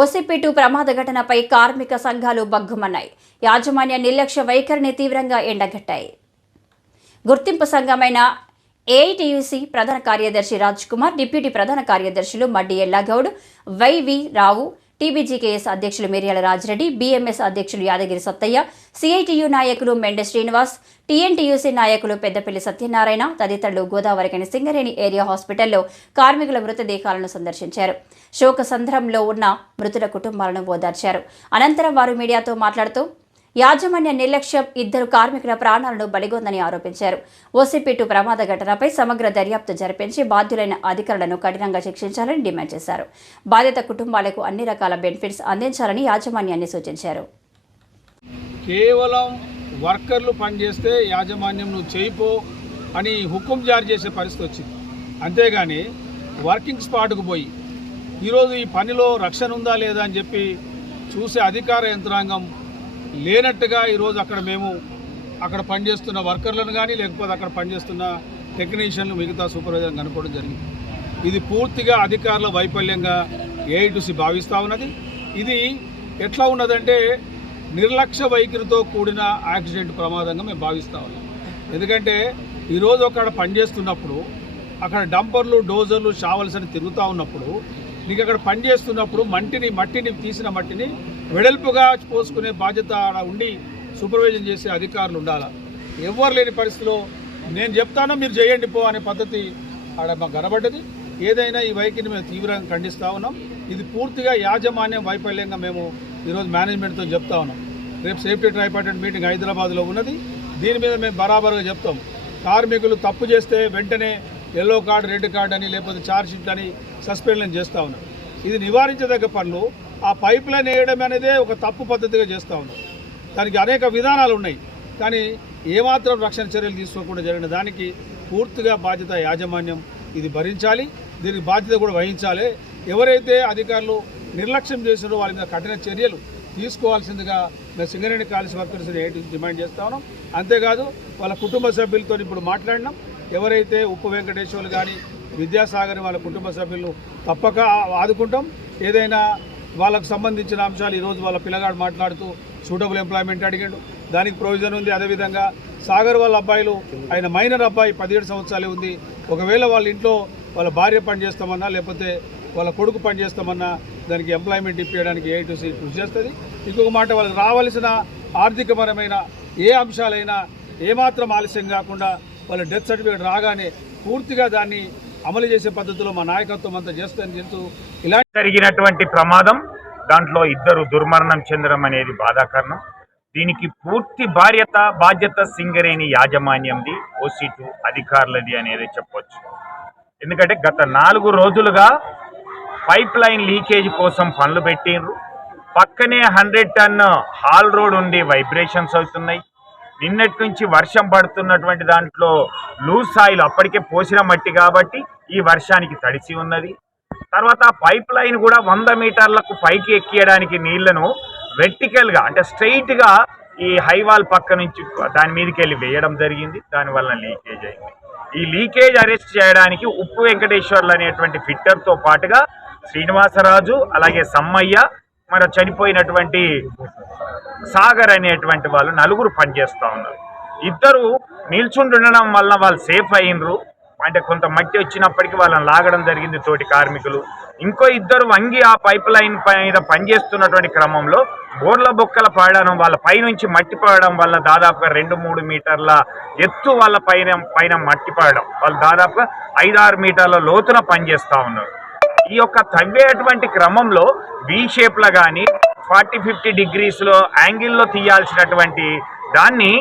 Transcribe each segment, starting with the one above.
ఒసిపిటు ప్రమాద ఘటనపై కార్మిక సంఘాలు బగ్గుమన్నాయి యాజమాన్య నిర్లక్ష్య వైఖరిని తీవ్రంగా ఎండగట్టాయి. గుర్తింపు సంఘమైన ఏఐటియుసి ప్రధాన కార్యదర్శి రాజ్ కుమార్ డిప్యూటీ ప్రధాన కార్యదర్శులు Maddi Ellagoud Y V Rao TBGKS అధ్యక్షులు మిర్యాల రాజిరెడ్డి బీఎంఎస్ అధ్యక్షులు యాదగిరి సత్తయ్య సిఐటియు నాయకులు మెండె శ్రీనివాస్ టీఎన్టీయూసీ నాయకులు పెద్దపల్లి సత్యనారాయణ తదితరులు గోదావరికని సింగరేణి ఏరియా హాస్పిటల్లో కార్మికుల మృతదేహాలను సందర్శించారు. శోక సంద్రంలో ఉన్న మృతుల కుటుంబాలను ఓదార్చారు. అనంతరం వారు మీడియాతో మాట్లాడుతూ యాజమాన్య నిర్లక్ష్యం ఇద్దరు కార్మికుల ప్రాణాలను బలిగొందని ఆరోపించారు. ఓసీపీటు ప్రమాద ఘటనపై సమగ్ర దర్యాప్తు జరిపించి బాధ్యులైన అధికారులను కఠినంగా శిక్షించాలని డిమాండ్ చేశారు. బాధిత కుటుంబాలకు అన్ని రకాల బెనిఫిట్స్ అందించాలని యాజమాన్యాన్ని సూచించారు. కేవలం వర్కర్లు పనిచేస్తే యాజమాన్యం నువ్వు చేయిపో అని హుకుం జారీ చేసే పరిస్థితి వచ్చింది. అంతేగాని వర్కింగ్ స్పాట్కు పోయి ఈరోజు ఈ పనిలో రక్షణ ఉందా లేదా? అని చెప్పి చూసే అధికార యంత్రాంగం లేనట్టుగా ఈరోజు అక్కడ మేము అక్కడ పనిచేస్తున్న వర్కర్లను కానీ లేకపోతే అక్కడ పనిచేస్తున్న టెక్నీషియన్లు మిగతా సూపర్వైజర్ కనుక్కోవడం జరిగింది. ఇది పూర్తిగా అధికారుల వైఫల్యంగా ఏఐటీసీ భావిస్తూ ఉన్నది. ఇది ఎట్లా ఉన్నదంటే నిర్లక్ష్య వైఖరితో కూడిన యాక్సిడెంట్ ప్రమాదంగా మేము భావిస్తూ ఉన్నాం. ఎందుకంటే ఈరోజు అక్కడ పనిచేస్తున్నప్పుడు అక్కడ డంపర్లు డోజర్లు షావల్స్ అని తిరుగుతూ ఉన్నప్పుడు నీకు అక్కడ పనిచేస్తున్నప్పుడు మంటిని మట్టిని తీసిన మట్టిని వెడల్పుగా పోసుకునే బాధ్యత ఆడ ఉండి సూపర్వైజన్ చేసే అధికారులు ఉండాలా? ఎవరు లేని పరిస్థితిలో నేను చెప్తాను మీరు చేయండి పో అనే పద్ధతి ఆడ మాకు కనబడ్డది. ఏదైనా ఈ వైఖరిని మేము తీవ్రంగా ఖండిస్తూ ఉన్నాం. ఇది పూర్తిగా యాజమాన్యం వైఫల్యంగా మేము ఈరోజు మేనేజ్మెంట్తో చెప్తా ఉన్నాం. రేపు సేఫ్టీ ట్రైపార్టెంట్ మీటింగ్ హైదరాబాద్లో ఉన్నది. దీని మీద మేము బరాబరుగా చెప్తాం. కార్మికులు తప్పు చేస్తే వెంటనే ఎల్లో కార్డు రెడ్ కార్డు అని లేకపోతే ఛార్జ్ షీట్ అని సస్పెండ్ చేస్తూ ఉన్నాం. ఇది నివారించదగ్గ పనులు. ఆ పైప్ లైన్ వేయడం అనేదే ఒక తప్పు పద్ధతిగా చేస్తూ ఉంది. దానికి అనేక విధానాలు ఉన్నాయి. కానీ ఏమాత్రం రక్షణ చర్యలు తీసుకోకుండా జరిగిన దానికి పూర్తిగా బాధ్యత యాజమాన్యం ఇది భరించాలి. దీనికి బాధ్యత కూడా వహించాలి. ఎవరైతే అధికారులు నిర్లక్ష్యం చేసినారో వాళ్ళ మీద కఠిన చర్యలు తీసుకోవాల్సిందిగా మేము సింగరేణి కాలేజ్ వర్కర్స్ ఏంటి డిమాండ్ చేస్తా ఉన్నాం. అంతేకాదు వాళ్ళ కుటుంబ సభ్యులతో ఇప్పుడు మాట్లాడినాం. ఎవరైతే ఉప్పు వెంకటేశ్వర్లు కానీ విద్యాసాగర్ వాళ్ళ కుటుంబ సభ్యులు తప్పక ఆదుకుంటాం. ఏదైనా వాళ్ళకు సంబంధించిన అంశాలు ఈరోజు వాళ్ళ పిల్లగాడు మాట్లాడుతూ సూటబుల్ ఎంప్లాయ్మెంట్ అడిగాడు. దానికి ప్రొవిజన్ ఉంది. అదేవిధంగా సాగర్ వాళ్ళ అబ్బాయిలు ఆయన మైనర్ అబ్బాయి పదిహేడు సంవత్సరాలే ఉంది. ఒకవేళ వాళ్ళ ఇంట్లో వాళ్ళ భార్య పని చేస్తామన్నా లేకపోతే వాళ్ళ కొడుకు పని చేస్తామన్నా దానికి ఎంప్లాయ్మెంట్ ఇప్పించడానికి ఏఐటీసీ కృషి చేస్తుంది. ఇంకొక మాట వాళ్ళకి రావాల్సిన ఆర్థికపరమైన ఏ అంశాలైనా ఏమాత్రం ఆలస్యం కాకుండా వాళ్ళ డెత్ సర్టిఫికేట్ రాగానే పూర్తిగా దాన్ని అమలు చేసే పద్ధతిలో మా నాయకత్వం అంతా చేస్తుందని చెప్తూ ఇలా జరిగినటువంటి ప్రమాదం దాంట్లో ఇద్దరు దుర్మరణం చెందడం అనేది బాధాకరణం దీనికి పూర్తి బాధ్యత బాధ్యత సింగరేణి యాజమాన్యంది ఓసీటు అధికారులది అనేది చెప్పొచ్చు. ఎందుకంటే గత నాలుగు రోజులుగా పైప్ లైన్ లీకేజ్ కోసం పనులు పెట్టిండ్రు. పక్కనే హండ్రెడ్ టన్ హాల్ రోడ్ ఉండి వైబ్రేషన్స్ అవుతున్నాయి. నిన్నటి నుంచి వర్షం పడుతున్నటువంటి దాంట్లో లూజ్ సాయిల్ అప్పటికే పోసిన మట్టి కాబట్టి ఈ వర్షానికి తడిసి ఉన్నది. తర్వాత పైప్ లైన్ కూడా వంద మీటర్లకు పైకి ఎక్కియడానికి నీళ్ళను వెర్టికల్గా అంటే స్ట్రైట్గా ఈ హైవాల్ పక్క నుంచి దాని మీదకి వెళ్ళి వేయడం జరిగింది. దానివల్ల లీకేజ్ అయింది. ఈ లీకేజ్ అరెస్ట్ చేయడానికి ఉప్పు వెంకటేశ్వర్లు అనేటువంటి ఫిట్టర్తో పాటుగా శ్రీనివాసరాజు అలాగే సమ్మయ్య మన చనిపోయినటువంటి సాగర్ అనేటువంటి వాళ్ళు నలుగురు పనిచేస్తూ ఉన్నారు. ఇద్దరు నిల్చుండడం వల్ల వాళ్ళు సేఫ్ అయినరు. అంటే కొంత మట్టి వచ్చినప్పటికీ వాళ్ళని లాగడం జరిగింది తోటి కార్మికులు. ఇంకో ఇద్దరు వంగి ఆ పైప్ లైన్ మీద పనిచేస్తున్నటువంటి క్రమంలో బోర్ల బొక్కల పడడం వాళ్ళ పైనుంచి మట్టి పడడం వల్ల దాదాపుగా రెండు మూడు మీటర్ల ఎత్తు వాళ్ళ పైన పైన మట్టి పడడం. వాళ్ళు దాదాపుగా ఐదారు మీటర్ల లోతున పనిచేస్తూ ఉన్నారు. ఈ యొక్క తవ్వేటువంటి క్రమంలో వీ షేప్లో కానీ ఫార్టీ ఫిఫ్టీ డిగ్రీస్లో యాంగిల్లో తీయాల్సినటువంటి దాన్ని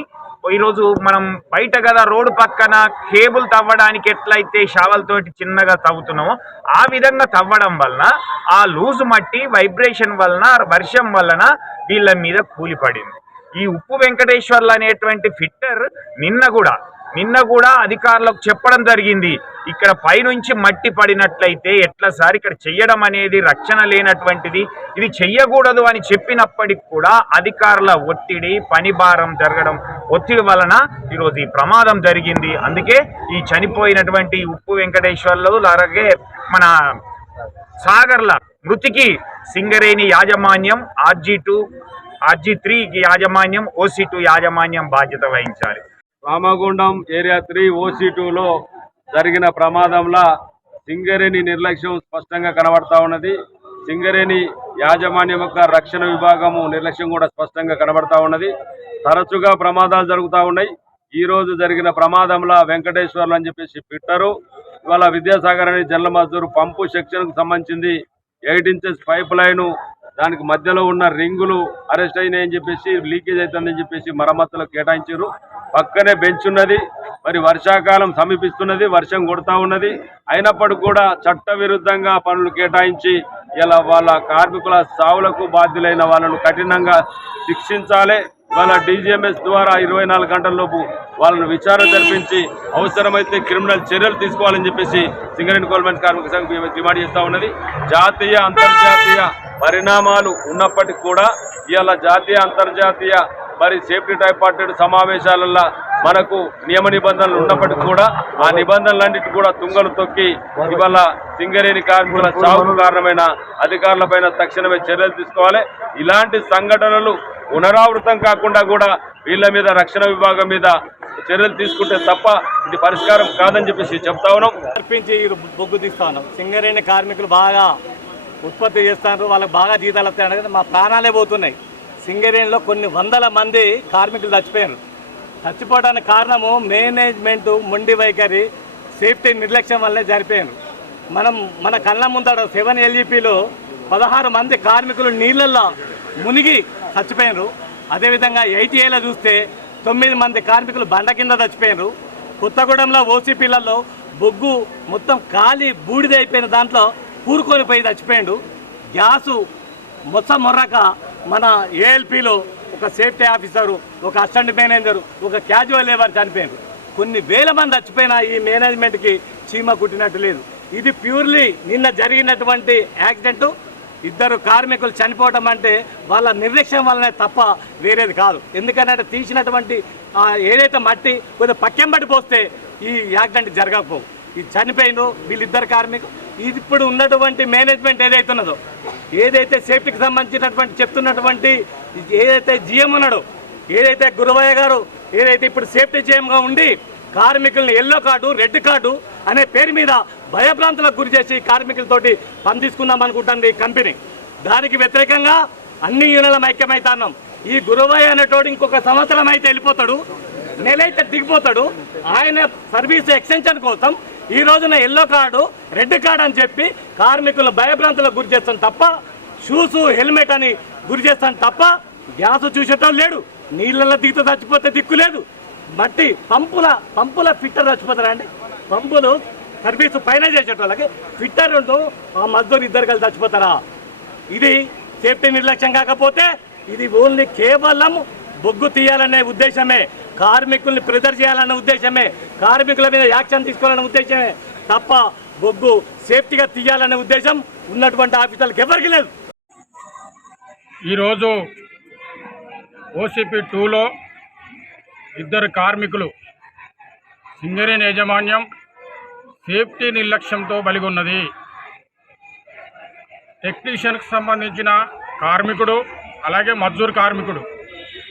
ఈరోజు మనం బయట కదా రోడ్డు పక్కన కేబుల్ తవ్వడానికి ఎట్లయితే షావల్తోటి చిన్నగా తవ్వుతున్నామో ఆ విధంగా తవ్వడం వలన ఆ లూజు మట్టి వైబ్రేషన్ వలన వర్షం వలన వీళ్ళ మీద కూలిపడింది. ఈ ఉప్పు వెంకటేశ్వర్లు అనేటువంటి ఫిట్టర్ నిన్న కూడా నిన్న కూడా అధికారులకు చెప్పడం జరిగింది. ఇక్కడ పైనుంచి మట్టి పడినట్లయితే ఎట్లా సార్ ఇక్కడ చెయ్యడం అనేది రక్షణ లేనటువంటిది. ఇది చెయ్యకూడదు అని చెప్పినప్పటికి కూడా అధికారుల ఒత్తిడి పని భారం జరగడం ఒత్తిడి వలన ఈరోజు ఈ ప్రమాదం జరిగింది. అందుకే ఈ చనిపోయినటువంటి ఉప్పు వెంకటేశ్వర్లు అలాగే మన సాగర్ల మృతికి సింగరేణి యాజమాన్యం ఆర్జీ టూ ఆర్జీ త్రీకి యాజమాన్యం ఓసీ టూ యాజమాన్యం బాధ్యత వహించాలి రామగుండం ఏరియా త్రీ ఓసీ టూలో జరిగిన ప్రమాదంలో సింగరేణి నిర్లక్ష్యం స్పష్టంగా కనబడతా ఉన్నది. సింగరేణి యాజమాన్యం యొక్క రక్షణ విభాగము నిర్లక్ష్యం కూడా స్పష్టంగా కనబడతా ఉన్నది. తరచుగా ప్రమాదాలు జరుగుతూ ఉన్నాయి. ఈ రోజు జరిగిన ప్రమాదంలో వెంకటేశ్వర్లు అని చెప్పేసి పిట్టరు. ఇవాళ విద్యాసాగర్ అనే జనరల్ మజూరు పంపు సెక్షన్కు సంబంధించింది ఎయిట్ ఇంచెస్ పైప్ లైను దానికి మధ్యలో ఉన్న రింగులు అరెస్ట్ అయినాయని చెప్పేసి లీకేజ్ అవుతుందని చెప్పేసి మరమ్మతులు కేటాయించారు. పక్కనే బెంచ్ ఉన్నది మరి వర్షాకాలం సమీపిస్తున్నది వర్షం కొడతా ఉన్నది. అయినప్పటికీ కూడా చట్ట విరుద్ధంగా పనులు కేటాయించి ఇలా వాళ్ళ కార్మికుల సావులకు బాధ్యులైన వాళ్ళను కఠినంగా శిక్షించాలి. వాళ్ళ డీజీఎంఎస్ ద్వారా ఇరవై నాలుగు గంటలలోపు వాళ్ళను విచారణ జరిపించి అవసరమైతే క్రిమినల్ చర్యలు తీసుకోవాలని చెప్పేసి సింగరేణి గవర్నమెంట్ కార్మిక సంఘం డిమాండ్ చేస్తూ ఉన్నది. జాతీయ అంతర్జాతీయ పరిణామాలు ఉన్నప్పటికీ కూడా ఇవాళ జాతీయ అంతర్జాతీయ మరి సేఫ్టీ ట్రైపార్టెడ్ సమావేశాలలో మనకు నియమ నిబంధనలు ఉన్నప్పటికీ కూడా ఆ నిబంధనలన్నిటి కూడా తుంగలు తొక్కి ఇవాళ సింగరేణి కార్మికుల చావుకు కారణమైన అధికారులపైన తక్షణమే చర్యలు తీసుకోవాలి. ఇలాంటి సంఘటనలు పునరావృతం కాకుండా కూడా వీళ్ళ మీద రక్షణ విభాగం మీద చర్యలు తీసుకుంటే తప్ప ఇది పరిష్కారం కాదని చెప్పేసి చెప్తా ఉన్నాం. అర్పించి ఈ బొగ్గు తీస్తా ఉన్నాం. సింగరేణి కార్మికులు బాగా ఉత్పత్తి చేస్తారు వాళ్ళకి బాగా జీతాలు వస్తాయి కదా మా ప్రాణాలే పోతున్నాయి. సింగరేణిలో కొన్ని వందల మంది కార్మికులు చచ్చిపోయారు చచ్చిపోవడానికి కారణము మేనేజ్మెంట్ మొండి వైఖరి సేఫ్టీ నిర్లక్ష్యం వల్లే జరిపోయారు మనం మన కళ్ళ ముందర సెవెన్ ఎల్ఈపిలో పదహారు మంది కార్మికులు నీళ్ళల్లో మునిగి చచ్చిపోయారు అదేవిధంగా ఎయిటీఏలో చూస్తే తొమ్మిది మంది కార్మికులు బండ కింద చచ్చిపోయారు కొత్తగూడెంలో ఓసీపీలలో బొగ్గు మొత్తం ఖాళీ బూడిద అయిపోయిన దాంట్లో ఊరుకొని పోయి చచ్చిపోయాడు. గ్యాసు మొత్తం మొర్రక మన ఏఎల్పిలో ఒక సేఫ్టీ ఆఫీసరు ఒక అసిస్టెంట్ మేనేజర్ ఒక క్యాజువల్ లేబర్ చనిపోయారు కొన్ని వేల మంది చచ్చిపోయిన ఈ మేనేజ్మెంట్కి చీమ కుట్టినట్టు లేదు. ఇది ప్యూర్లీ నిన్న జరిగినటువంటి యాక్సిడెంట్. ఇద్దరు కార్మికులు చనిపోవడం అంటే వాళ్ళ నిర్లక్ష్యం వల్లనే తప్ప వేరేది కాదు. ఎందుకంటే తీసినటువంటి ఏదైతే మట్టి కొద్దిగా పక్కెం పోస్తే ఈ యాక్సిడెంట్ జరగకపోవు. ఈ చనిపోయిందో వీళ్ళిద్దరు కార్మికులు ఇది ఇప్పుడు ఉన్నటువంటి మేనేజ్మెంట్ ఏదైతే ఉన్నదో ఏదైతే సేఫ్టీకి సంబంధించినటువంటి చెప్తున్నటువంటి ఏదైతే జిఎం ఉన్నాడో ఏదైతే గురవయ్య గారు ఏదైతే ఇప్పుడు సేఫ్టీ జిఎంగా ఉండి కార్మికుల్ని ఎల్లో కార్డు రెడ్ కార్డు అనే పేరు మీద భయభ్రాంతులకు గురి చేసి కార్మికులతోటి పని తీసుకుందాం అనుకుంటుంది ఈ కంపెనీ. దానికి వ్యతిరేకంగా అన్ని యూనియన్ల ఐక్యమైతున్నాం ఈ గురవయ్య అనేటోడు ఇంకొక సంవత్సరం అయితే వెళ్ళిపోతాడు నెలైతే దిగిపోతాడు. ఆయన సర్వీస్ ఎక్స్టెన్షన్ కోసం ఈ రోజున ఎల్లో కార్డు రెడ్ కార్డు అని చెప్పి కార్మికులు భయభ్రాంతులకు గురి చేస్తాం తప్ప షూస్ హెల్మెట్ అని గురి చేస్తాను తప్ప గ్యాస్ చూసేటం లేడు. నీళ్ళల్లో దిగుతూ చచ్చిపోతే దిక్కు లేదు. మట్టి పంపుల పంపుల ఫిట్టర్ చచ్చిపోతారా అండి? పంపులు సర్వీస్ పైన చేసేటోళ్ళకి ఫిట్టర్ ఉంటూ ఆ మజ్దూరు ఇద్దరు కలిసి చచ్చిపోతారా? ఇది సేఫ్టీ నిర్లక్ష్యం కాకపోతే ఇది ఓన్లీ కేవలం బొగ్గు తీయాలనే ఉద్దేశమే కార్మికుల్ని ప్రిజర్ చేయాలనే ఉద్దేశమే కార్మికుల మీద యాక్షన్ తీసుకోవాలన్న ఉద్దేశమే తప్ప బొగ్గు సేఫ్టీగా తీయాలనే ఉద్దేశం ఉన్నటువంటి ఆఫీసర్లకు ఎవరికి లేదు. ఈరోజు ఓసీపీ టూలో ఇద్దరు కార్మికులు సింగరేణి యాజమాన్యం సేఫ్టీ నిర్లక్ష్యంతో బలిగొన్నది. టెక్నీషియన్కి సంబంధించిన కార్మికుడు అలాగే మజ్జూర్ కార్మికుడు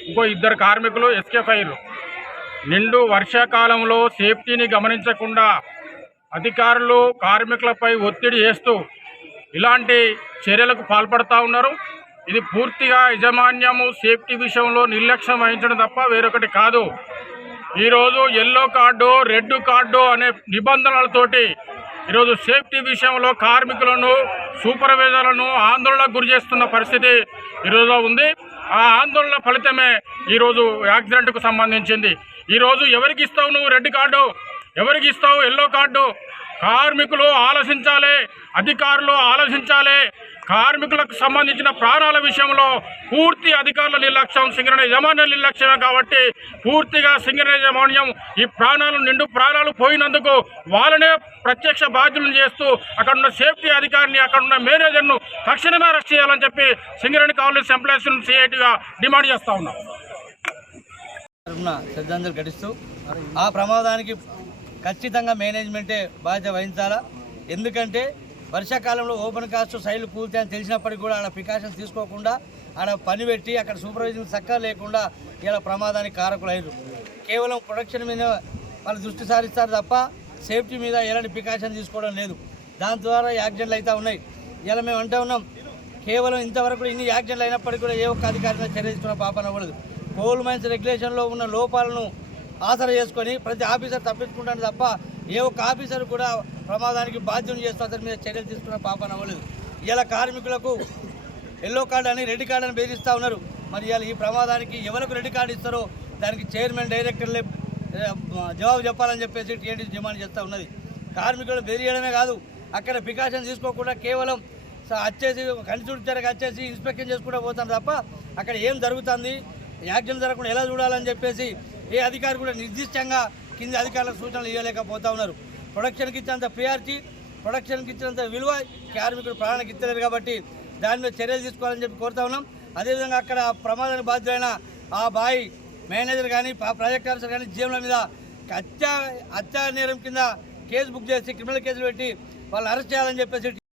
ఇంకో ఇద్దరు కార్మికులు ఎస్కేప్ అయ్యారు నిండు వర్షాకాలంలో సేఫ్టీని గమనించకుండా అధికారులు కార్మికులపై ఒత్తిడి చేస్తూ ఇలాంటి చర్యలకు పాల్పడుతూ ఉన్నారు. ఇది పూర్తిగా యజమాన్యము సేఫ్టీ విషయంలో నిర్లక్ష్యం వహించడం తప్ప వేరొకటి కాదు. ఈరోజు ఎల్లో కార్డు రెడ్ కార్డు అనే నిబంధనలతోటి ఈరోజు సేఫ్టీ విషయంలో కార్మికులను సూపర్వైజర్లను ఆందోళనకు గురి చేస్తున్న పరిస్థితి ఈరోజు ఉంది. ఆ ఆందోళన ఫలితమే ఈరోజు యాక్సిడెంట్కు సంబంధించింది. ఈరోజు ఎవరికి ఇస్తావు నువ్వు రెడ్ కార్డు? ఎవరికి ఇస్తావు? Yellow card? కార్మికులు ఆలోచించాలి అధికారులు ఆలోచించాలి. కార్మికులకు సంబంధించిన ప్రాణాల విషయంలో పూర్తి అధికారుల నిర్లక్ష్యం సింగరణ యజమాన్య నిర్లక్ష్యమే కాబట్టి పూర్తిగా సింగరణ యజమాన్యం ఈ ప్రాణాలు నిండు ప్రాణాలు పోయినందుకు వాళ్ళనే ప్రత్యక్ష బాధ్యులను చేస్తూ అక్కడ ఉన్న సేఫ్టీ అధికారిని అక్కడ ఉన్న మేనేజర్ను తక్షణమే అరెస్ట్ చేయాలని చెప్పి సింగరేణి కాలేజ్ ఎంప్లాయీస్ సిఐటిగా డిమాండ్ చేస్తూ ఉన్నాం. శ్రద్ధాంజలి ఆ ప్రమాదానికి ఖచ్చితంగా మేనేజ్మెంటే బాధ్యత వహించాలా? ఎందుకంటే వర్షాకాలంలో ఓపెన్ కాస్ట్ సైలు అని తెలిసినప్పటికీ కూడా ఆడ ప్రికాషన్స్ తీసుకోకుండా ఆడ పని పెట్టి అక్కడ సూపర్వైజింగ్ చక్కగా లేకుండా ఇలా ప్రమాదానికి కారకులయ్యారు కేవలం ప్రొడక్షన్ మీద వాళ్ళు దృష్టి సారిస్తారు తప్ప సేఫ్టీ మీద ఎలాంటి ప్రికాషన్ తీసుకోవడం లేదు. దాని ద్వారా యాక్సిడెంట్లు అయితే ఉన్నాయి. ఇలా మేము అంటూ ఉన్నాం కేవలం ఇంతవరకు ఇన్ని యాక్సిడెంట్లు అయినప్పటికీ కూడా ఏ ఒక్క అధికారి మీద చర్య తీసుకున్న పాపన కూడదు కోల్ మైన్స్ రెగ్యులేషన్లో ఉన్న లోపాలను ఆసర చేసుకొని ప్రతి ఆఫీసర్ తప్పించుకుంటాను తప్ప ఏ ఒక్క ఆఫీసర్ కూడా ప్రమాదానికి బాధ్యం చేస్తూ అతని మీద చర్యలు తీసుకున్న పాపన అవ్వలేదు ఇలా కార్మికులకు ఎల్లో కార్డు అని రెడ్ కార్డు అని బెదిరిస్తూ ఉన్నారు. మరి ఇలా ఈ ప్రమాదానికి ఎవరికి రెడ్ కార్డు ఇస్తారో దానికి చైర్మన్ డైరెక్టర్లే జవాబు చెప్పాలని చెప్పేసి టీఎన్టీ డిమాండ్ చేస్తూ ఉన్నది. కార్మికులు బెదిరియడమే కాదు అక్కడ ప్రికాషన్ తీసుకోకుండా కేవలం వచ్చేసి కన్సూట్ కనిచుడిచారకు వచ్చేసి ఇన్స్పెక్షన్ చేసుకుంటూ పోతాను తప్ప అక్కడ ఏం జరుగుతుంది? యాక్సిడెంట్ జరగకుండా ఎలా చూడాలని చెప్పేసి ఏ అధికారి కూడా నిర్దిష్టంగా కింద అధికారులకు సూచనలు ఇవ్వలేకపోతా ఉన్నారు. ప్రొడక్షన్కి ఇచ్చినంత ప్రియారిటీ ప్రొడక్షన్కి ఇచ్చినంత విలువ కార్మికుడు ప్రాణానికి ఇస్తలేరు కాబట్టి దాని మీద చర్యలు తీసుకోవాలని చెప్పి కోరుతా ఉన్నాం. అదేవిధంగా అక్కడ ప్రమాదానికి బాధ్యులైన ఆ బాయి మేనేజర్ కానీ ప్రాజెక్ట్ ఆఫీసర్ కానీ జీఎంల మీద హత్యా హత్యా నేరం కింద కేసు బుక్ చేసి క్రిమినల్ కేసులు పెట్టి వాళ్ళు అరెస్ట్ చేయాలని చెప్పేసి